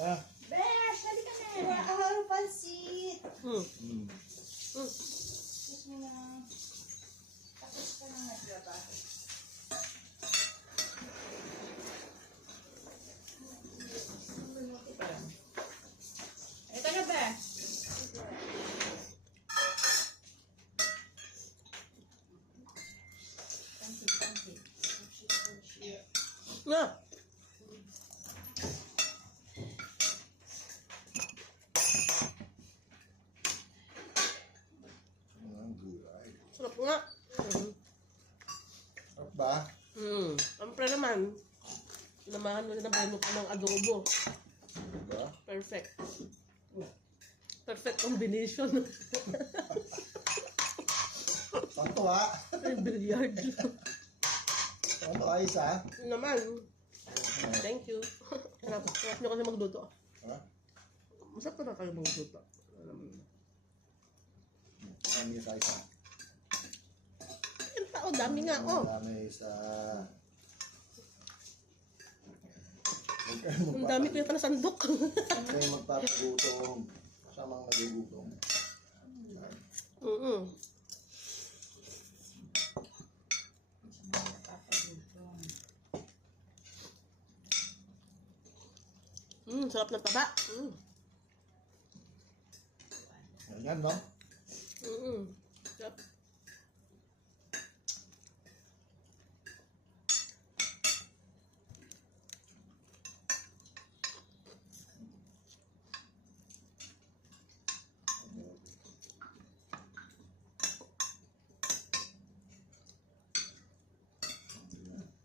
Ah. Besh, halika na. Aharo pansit. Excuse me na. Tapos ka na naglaba. Ito na, Besh. Pansit. Na. Ang gulay. Sarap nga. Sarap ba? Ampre naman. Sinamahan mo na mo pa ng adobo. Diba? Perfect. Perfect combination. Sakto ha? Ay, billiard. Sakto ayos ha? Naman. Thank you. Sarap nyo kasi magluto. Ha? Masarap na kayo magluto. Marami sa isa. Yung tao, dami nga. Oh. Marami sa... Ang dami ko yata na sandok. Huwag kayo magpapagutom. Kasamang nagugutom. Sarap ng taba. Ganyan, no? Sarap.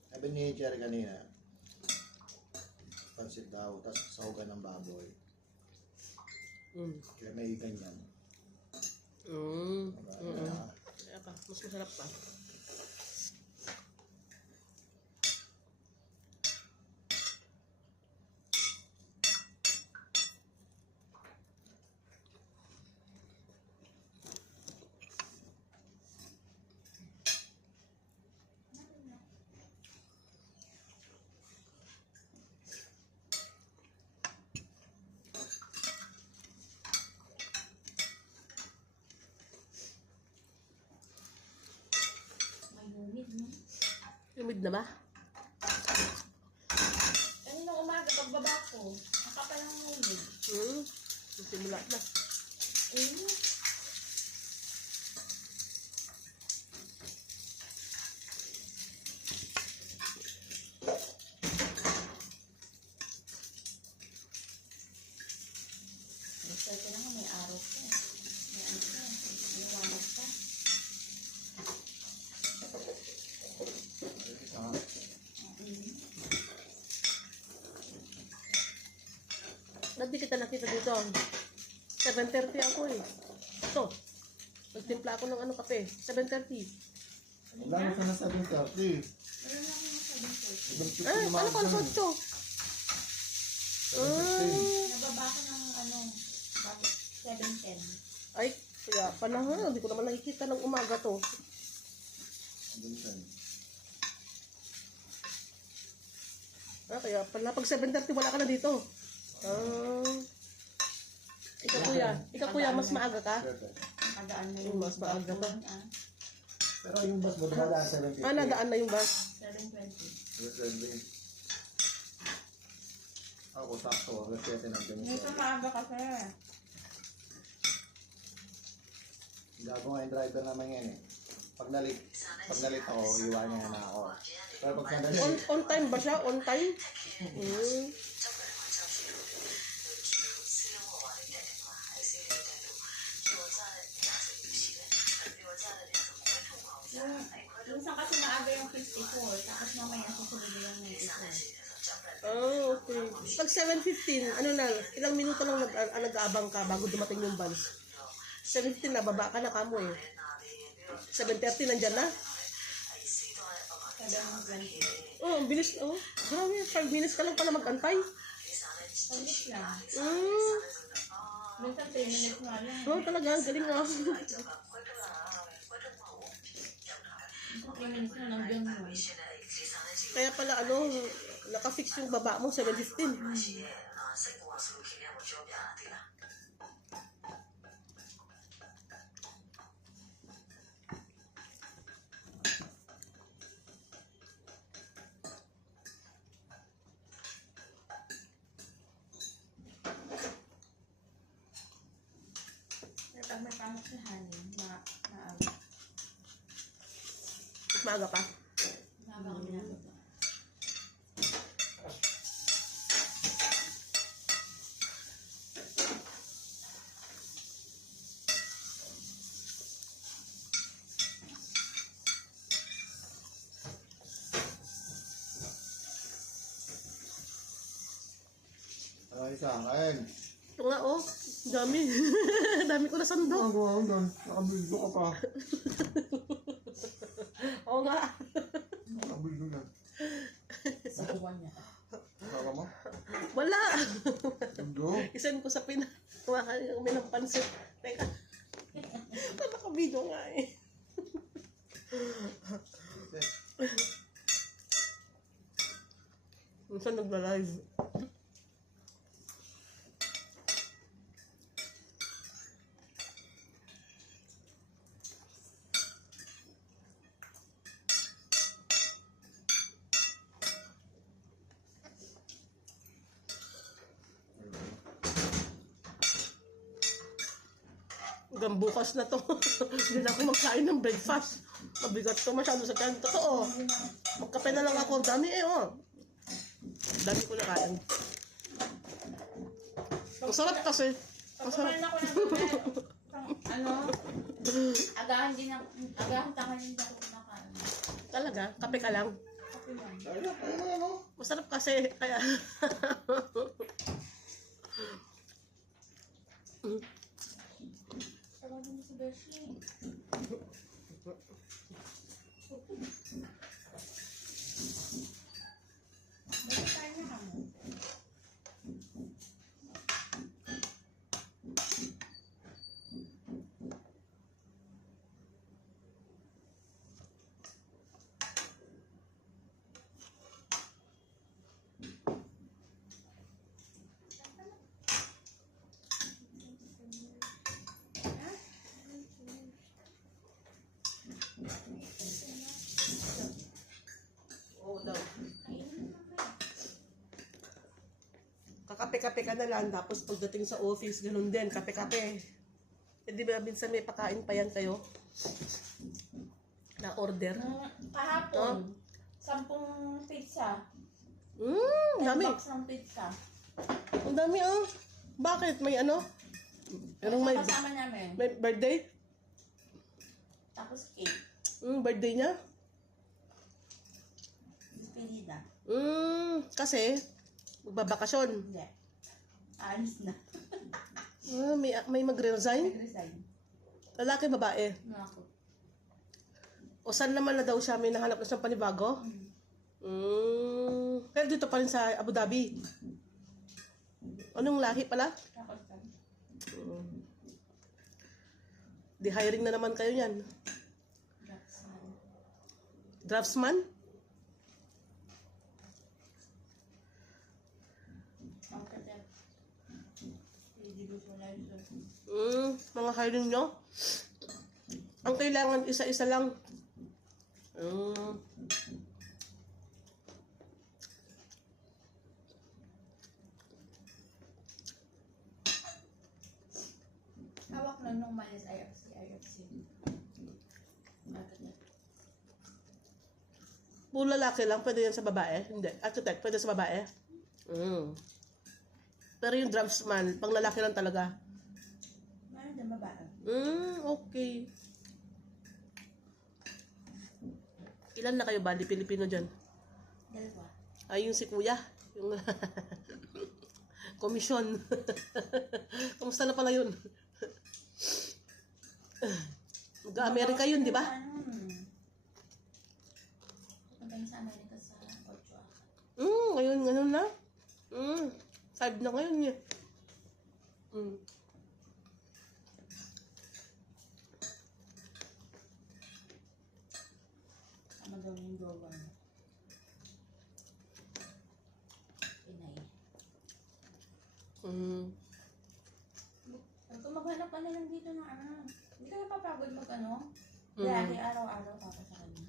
Sabi ni Jerry kanina, pansit daw, tapos sahugan ng baboy. Kaya may ganyan. Kaya pa, mas masarap pa. Humid, no? Humid na ba? Kaninang umaga, pagbaba ko, nakapal ang humid. Simula na. Swerte na nga, may araw ka. May ano ka, may liwanag ka. Dati kita nakita dito. 7:30 ako eh. Ito. Nagtimpla ako ng kape. 7:30. Wala mo sa 7:30. Wala na akong masabi ko. Ano ko ang to? 7:15. Nababa ko ng bakit 7:10. Ay, kaya pala nga. Hindi ko naman nakikita ng umaga to. 7:10. Kaya pala pag 7:30 wala ka na dito. Ikaw kuya, mas maaga ka? Nadaan na Mas maaga ka. Pero yung bus mo, dumadaan 7:50. Nadaan na yung bus. 7:20. 7:20. Ako, sakto. Alas 7 ng ganito. Ito maaga kasi. Gago nga yung driver naman yan eh. Pag nalit ako, iwanan niya na ako. Pero pag sandali, On time ba siya? On time? Minsan kasi maaga yung 54, tapos mamaya susunod yung 94. Okay. Pag 7:15, ilang minuto lang nag-aabang ka bago dumating yung bus. 7:15 na, baba ka na kamo eh. 7:30 nandyan na. 7:20. Ang bilis. Grabe, 5 minutes ka lang pala mag-antay. Ulit lang. Minsan 3 minutes nga lang. Talaga, ang galing nga. 3 minutes na nandiyan mo. Kaya pala, nakafix yung baba mo, 7:15. pag may pamok si Honey, maaga. Mas maaga pa. Maaga kami naluto. Ay, sa akin. Ito nga, oh. Dami. Dami ko na sandok. Nagawa ko doon. Nakabildo ka pa. Oo nga. Nakabildo na. Sa buwan niya. Naka mo? Wala. Bildo. Isan ko sa kumakain kami ng pansit. Teka. Nakabidyo nga eh. Minsan nagla-live. Hanggang bukas na to. Hindi na ako magkain ng breakfast. Mabigat to masyado sa tiyan. Totoo. Magkape na lang ako. Dami eh, oh. Dami ko na kain. Ang sarap kasi. Ang sarap. Pagkakain ako ng gabi, ano, agahan tangan yung ako kumakain. Talaga, kape ka lang. Kape lang. Ay, ano? Masarap kasi. Kaya. Tawagin mo si Beshi. Bakit tayo na kamo? Oo daw. Kakape-kape ka na lang. Tapos pagdating sa office, ganun din. Kape-kape. Eh, di ba minsan may pakain pa yan kayo? Na order? Kahapon, 10 pizza. Dami. 10 box ng pizza. Ang dami oh. Bakit? May ano? Anong may, Kasama namin. may birthday? Tapos cake. Birthday niya? Despedida. Kasi, magbabakasyon. Hindi. Alis na. May magre-resign? Nag-resign. Lalaki, babae. Ako. O saan naman na daw siya? May nahanap na siyang panibago? Pero dito pa rin sa Abu Dhabi. Anong lahi pala? Tapos kami. Di hiring na naman kayo yan. Jackson. Draftsman? Ang katet. Hindi visualizer. Mga hiring nyo? Ang kailangan isa-isa lang. Hawak na nung malis IFC. Puro lalaki lang, pwede yan sa babae? Hindi. Architect, pwede sa babae? Pero yung draftsman, pang lalaki lang talaga. Meron din babae. Okay. Ilan na kayo bali Pilipino dyan? Dalawa. Ay, yung si kuya. Yung komisyon. Kamusta na pala yun? Mag-Amerika yun, di ba? Punta sa Amerika sa 8 Ngayon na. 5 na ngayon niya. Sama daw yung jowa niya. Pinay. Sabi ko, maghanap ka na lang dito ng ano. Hindi ka napapagod mag ano. Dahil araw-araw tapos sa kanya.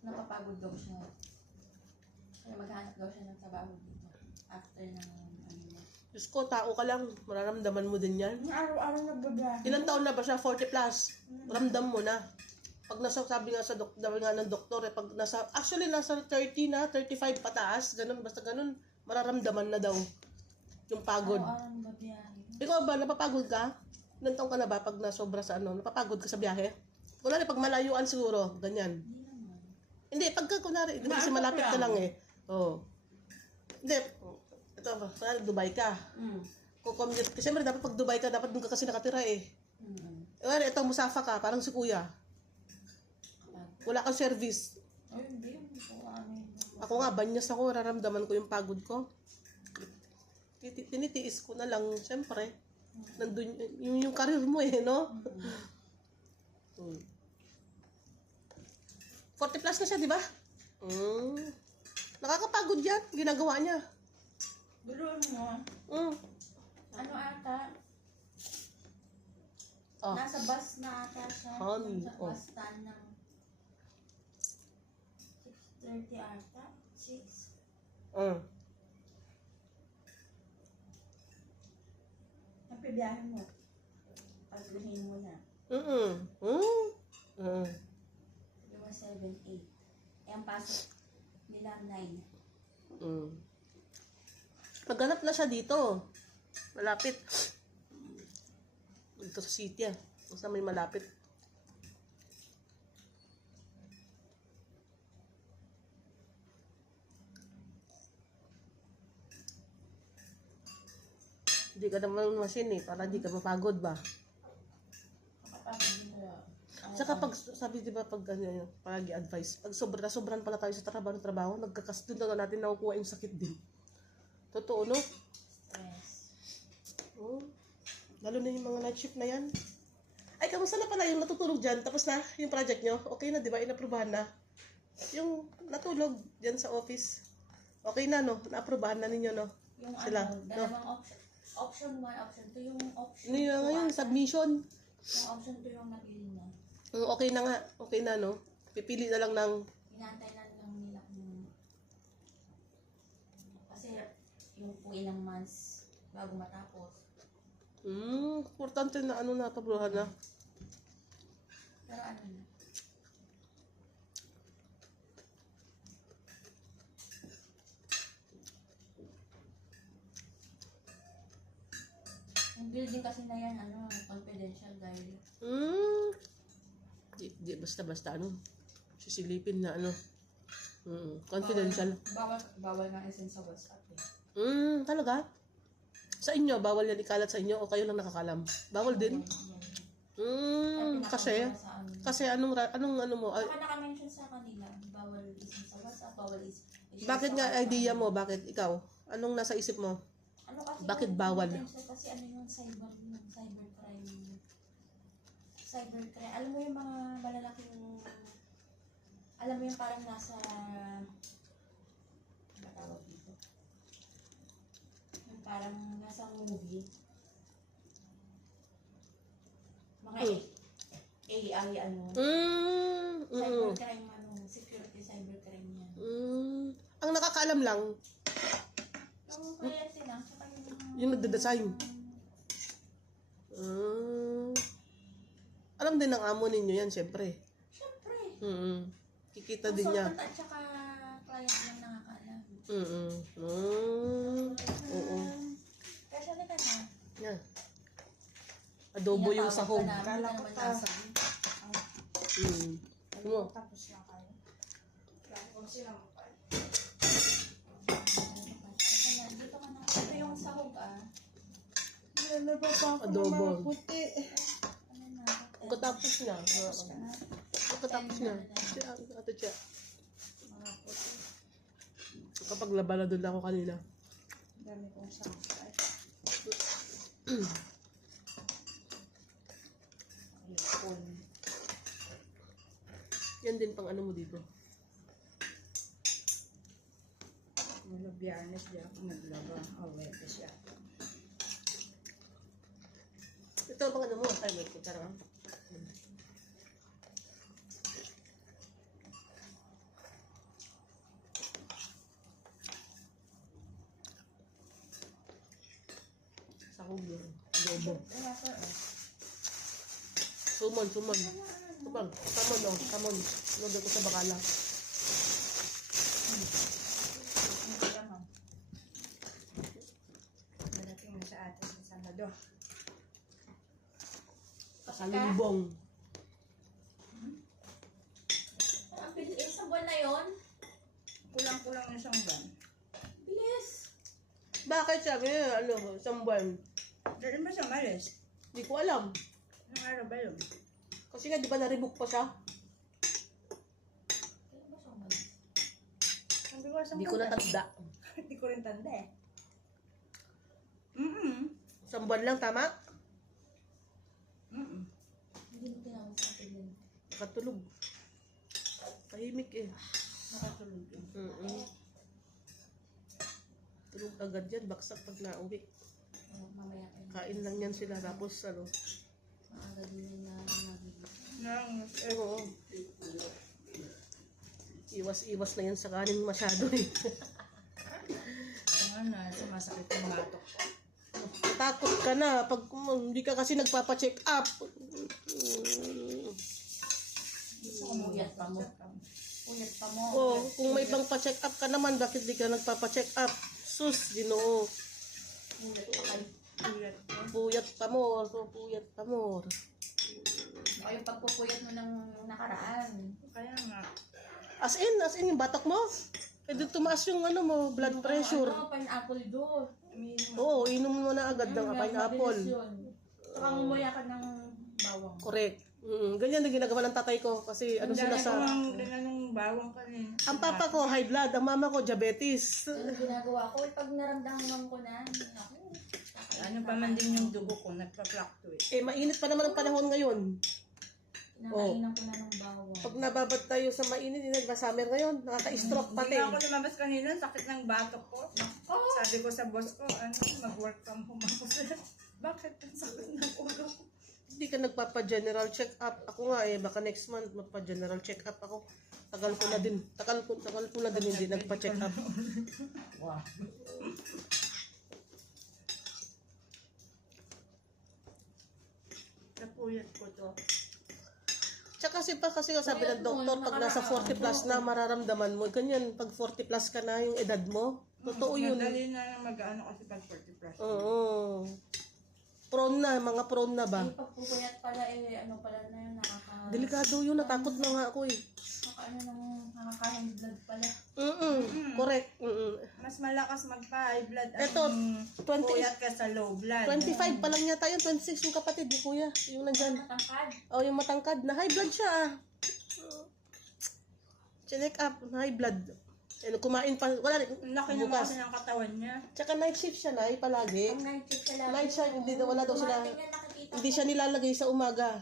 Napapagod daw siya. Kaya maghanap daw siya ng trabaho dito. After ng ano niya. Diyos ko, tao ka lang. Mararamdaman mo din yan. Araw-araw nagbabiyahe. Ilang taon na ba siya? 40 plus. Ramdam mo na. Pag nasa, sabi nga ng doktor, pag nasa, actually nasa 30 na, 35 pataas, ganun, basta ganun, mararamdaman na daw yung pagod. Araw-araw nagbabiyahe. Ikaw ba, napapagod ka? Ilang taon ka na ba pag nasobra sa ano? Napapagod ka sa biyahe? Kunwari, pag malayuan siguro, ganyan. Hindi naman. Hindi, pagka kunwari, hindi kasi malapit ka lang eh. Oo. Hindi, ito, kunwari, Dubai ka. Kukommute, kasi siyempre, dapat pag Dubai ka, dapat doon ka kasi nakatira eh. Kunwari, ito, Musafa ka, parang si kuya. Wala kang service. Ay, hindi. Ako nga, banyas ako, nararamdaman ko yung pagod ko. Tinitiis ko na lang, siyempre. Nandun, yung karir mo eh, no? 40 plus na siya, di ba? Nakakapagod yan, ginagawa niya. Buluan mo. Ano ata? Oh. Nasa bus na ata siya. Honey, Sa oh. bus stand ng 6:30 ata. 6. Ang pibiyahe mo. Pagluhin mo na. Yung 7, 8. Eh, ang pasok nila 9. Maghanap na siya dito. Malapit. Dito sa city ah. Basta may malapit. Hindi ka naman machine eh. Para di ka mapagod ba? Kapag nila. Saka pag, sabi di ba pag ano, palagi advice, pag sobrang pala tayo sa trabaho, nagkakas doon na natin nakukuha yung sakit din. Totoo, no? Stress. Lalo na yung mga night shift na yan. Ay, kamusta na pala yung natutulog dyan? Tapos na yung project nyo? Okay na, di ba? Inaprubahan na. Yung natulog dyan sa office. Okay na, no? Naaprubahan na ninyo, no? Yung Sila, dalawang option. Option 1, option 2. Yung option Ano yun ngayon? Submission. Yung option 2 yung nag-ill na. Okay na nga. Okay na, no? Pipili na lang ng... Inaantay na lang nila kung... Kasi yung kung ilang months bago matapos. Importante na ano na, pabruhan na. Pero ano na. Yung building kasi na yan, ano, confidential dahil Di basta-basta ano. Sisilipin na ano. Confidential. bawal nga isin sa WhatsApp eh. Talaga? Sa inyo, bawal yan ikalat sa inyo o kayo lang nakakalam? Bawal din? Kasi anong ano mo? Saka naka-mention sa kanila, bawal isin sa WhatsApp, bawal isin. Bakit nga idea mo? Bakit ikaw? Anong nasa isip mo? Ano kasi Bakit yung bawal? potential Kasi ano yung cybercrime. Cybercrime. Alam mo yung mga malalaking, alam mo yung parang nasa, ano tawag dito? Yung parang nasa movie. Mga AI, ano. Cybercrime, ano, security cybercrime yan. Ang nakakaalam lang, Yung kliyente lang, saka yung nagde-design. Alam din ng amo ninyo yan, syempre. Siyempre. Kikita din niya. Consultant at saka client lang nakakaalam. Oo. Kaya sabi ka na. Yan. Adobo yung sahog. Kala ko nasa. Ano? Tapos na kayo. Kaya kung sila mo pa. Dito ka na. Ito yung sahog Adobo. Puti. Pagkatapos niya. Pagkatapos niya. Ate Chia. Kapag labala doon ako kanina. Dami kong sakay. Yan din pang ano mo dito. Mga biyernes di ako naglaba. Webe siya. Ito ang pang ano mo. Ay, may kutsara. Sahog yun. Adobo. Kaya po, Sumon. Kapag, kamon. Lugay ko sa bakala. hindi lang ha. Darating na sa atin sa Sabado. Kasalubong. Ang bilis, isang buwan na yun? Kulang-kulang na siyang ban. Bilis. Bakit sabi niya, isang buwan? Dahil ba siya malis? Hindi ko alam. Anong araw ba yun? Kasi nga, di ba na-rebook pa siya? Kaya ba siyang bilis? Ang biwas ang Hindi ko natanda. Hindi ko rin tanda eh. Isang buwan lang, tama? Hindi ko tinawag sa atin yun. Nakatulog. Tahimik eh. Nakatulog yun. Tulog agad yan, baksak pag nauwi. Mamaya kayo. Kain lang yan sila, tapos Maaga din na nagiging. oo. Iwas na yan sa kanin masyado eh. Ano na, sumasakit yung batok. Takot ka na pag hindi ka kasi nagpapa-check up. Puyat pa mo. Puyat pa mo. Oh, kung may pang pa-check up ka naman, bakit di ka nagpapa-check up? Sus, Ginoo. Puyat pa kayo. Ulat ko. Puyat pa mo, puyat pa mo. O yung pagpupuyat mo ng nakaraan. Kaya nga. As in yung batok mo. Eh di tumaas yung mo, blood pressure. Ano, pineapple do. Oo, inom mo na agad ng pineapple. Saka ngumuya ka ng bawang. Correct. Ganyan na ginagawa ng tatay ko kasi ano sila sa... Ang ng bawang kanina. Ang papa ko high blood, ang mama ko diabetes. Ano ginagawa ko? Pag naramdaman ko na, ako, Ano pa man din yung dugo ko, nagpa-fluctuate. Eh mainit pa naman ang panahon ngayon. kinakainan ko na ng bawang. Pag nababad tayo sa mainit, hindi ba summer ngayon? Nakaka-stroke pati. Hindi ako lumabas kanina, sakit ng batok ko. Sabi ko sa boss ko, mag-work from home ako sila. Bakit ang sakit ng ulo ko? Hindi ka nagpapa-general check-up. Ako nga baka next month magpa-general check-up ako. Tagal ko na din hindi nagpa-check-up. Wow. Napuyat ko to. Tsaka kasi sabi ng doktor, pag nasa 40 plus na mararamdaman mo, ganyan, pag 40 plus ka na yung edad mo, totoo yun. Madali na mag-ano kasi pag 40 plus. Oo. Mga prone na ba? Eh, pagpupuyat pala, ano pala na yun, Delikado yun, natakot na nga ako eh. nakaka-high blood pala. Correct. Mas malakas magpa-high blood Eto, ang 20 puyat ka sa low blood. 25 pa lang yata yun, 26 yung kapatid ni kuya. Yung nandyan. Matangkad. Oh, yung matangkad na high blood siya ah. Check up, na high blood. Kumain pa, wala rin. Laki naman kasi ng katawan niya. Tsaka night shift siya na palagi. Ang night shift ka lang. Night shift, wala daw sila. Dumating yan, nakikita Hindi siya nilalagay sa umaga.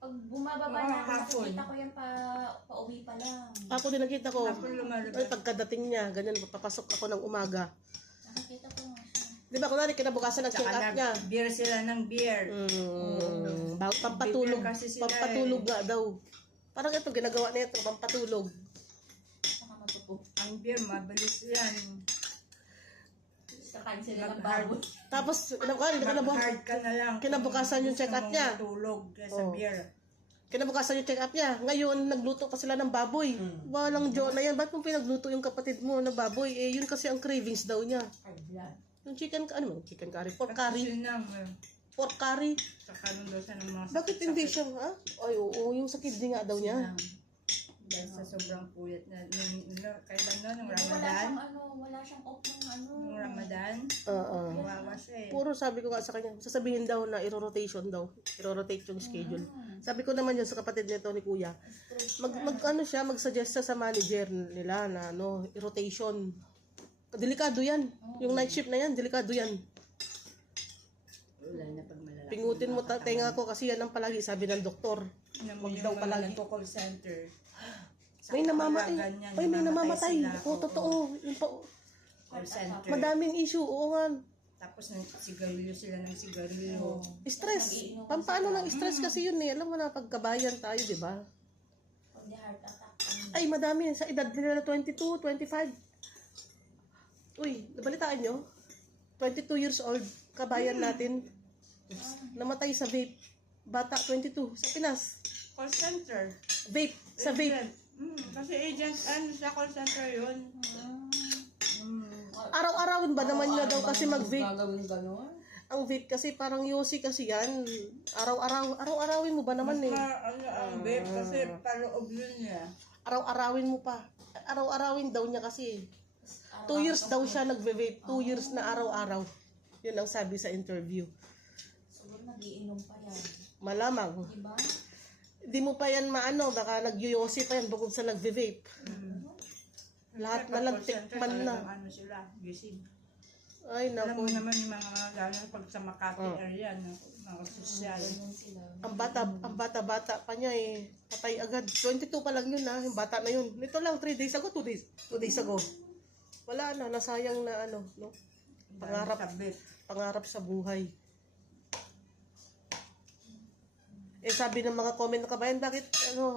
Pag bumababa Oo, na ako, hapon. nakikita ko yan pa-uwi pa lang. Ako din nakita ko. Hapon lumalabas. Ay, pagkadating niya, ganyan, papasok ako ng umaga. Nakikita ko nga siya. Di ba, kunwari, kinabukasan ng check up Tsaka niya. beer sila ng beer. Pampatulog. Bibigyan kasi sila Pampatulog nga daw. Parang ito, ginagawa na ito, pampatulog. Saka matupo. Ang beer, mabilis yan. Kakain sila ng Mag-hard. baboy. Tapos, Mag-hard ka na lang. Kinabukasan yung check up niya. Tulog sa Oh. beer. Kinabukasan yung check up niya. Ngayon, nagluto pa sila ng baboy. Walang Diyo na yan. Ba't mo pinagluto yung kapatid mo na baboy? Eh, yun kasi ang cravings daw niya. High blood. Yung chicken curry? Pork Kasi curry? yun lang. Pork curry? Saka nung daw siya ng mga Bakit hindi siya, ha? Ay, oo, yung sa kidney nga daw niya. Dahil sa sobrang puyat na. Kailan no? Nung Wala Ramadan? siyang off ng Nung Ramadan? Oo. Kawawa siya eh. Puro sabi ko nga sa kanya, sasabihin daw na i-rotation daw. I-rotate yung schedule. Sabi ko naman yun sa kapatid nito ni kuya. Mag-suggest siya sa manager nila na i-rotation. Delikado yan. Yung night shift na yan, delikado yan. Wala na pag malalaki. Pingutin mo tenga ko kasi yan ang palagi sabi ng doktor. Wag daw palagi. Call center. May namamatay. Ay, may namamatay. Oo, totoo. Call center. Madaming issue. Oo nga. Tapos sigarilyo sila ng sigarilyo. Stress. Pampaano ng stress kasi yun eh. Alam mo na, pagkabayan tayo, di ba? Pag di heart attack. Ay, madami. Sa edad nila na 22, 25. Uy, nabalitaan nyo? 22 years old, kabayan natin. Namatay sa vape. Bata, 22, sa Pinas. Call center. Vape, sa vape. Agent. Kasi agent, sa call center yun. Araw-arawin ba naman niya daw kasi mag-vape? Gagawin gano'n? Ang vape kasi parang yosi kasi yan. Araw-arawin mo ba naman eh? Ang vape kasi paloob yun niya. Araw-arawin mo pa. Araw-arawin daw niya kasi. 2 years daw siya nagve-vape. 2 years na araw-araw. Yun ang sabi sa interview. Siguro nagiinom pa yan. Malamang. Diba? Hindi mo pa yan maano, baka nagyoyosi pa yan bukod sa nagve-vape. Lahat na lang tikman na. Ano sila, gising. Ay, Alam mo naku. naman yung mga lalo pag sa Makati area, mga sosyal. Ganun sila. Ang bata pa niya eh. Patay agad. 22 pa lang yun yung bata na yun. Nito lang, 3 days ago, 2 days ago. Wala na, nasayang na ano, no? Pangarap sa buhay. Eh sabi ng mga comment na kabayan, bakit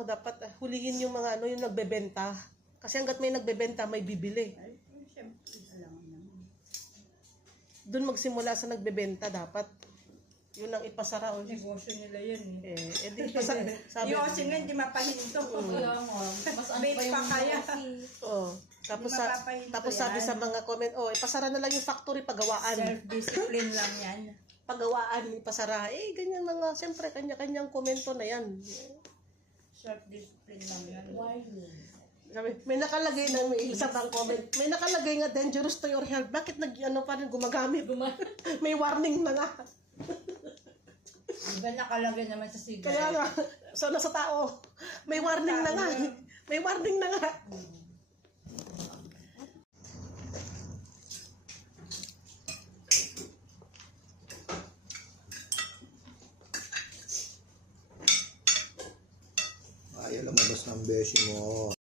dapat huliin yung mga yung nagbebenta? Kasi hanggat may nagbebenta, may bibili. Ay, siyempre, alam mo naman. Doon magsimula sa nagbebenta dapat. Yun ang ipasara. Negosyo nila yun eh. Di ipasara. Sabi, Yung kasi nga, hindi mapahinto. Kaya nga, mas ano Vape pa yung pa kaya. oh, tapos Hindi mapapahinto tapos sabi yan. sa mga comment, ipasara na lang yung factory pagawaan. Self-discipline lang yan. Pagawaan, ipasara. Ganyan mga, siyempre, kanya-kanyang komento na yan. Self-discipline lang yan. warning. Sabi, may nakalagay na may isa pang comment. May nakalagay nga dangerous to your health. Bakit pa rin gumagamit? May warning na nga. Diba nakalagay naman sa cigarette? Kaya nga, so nasa tao. May warning na nga. May warning na nga. Ayaw lumabas ng beshi mo.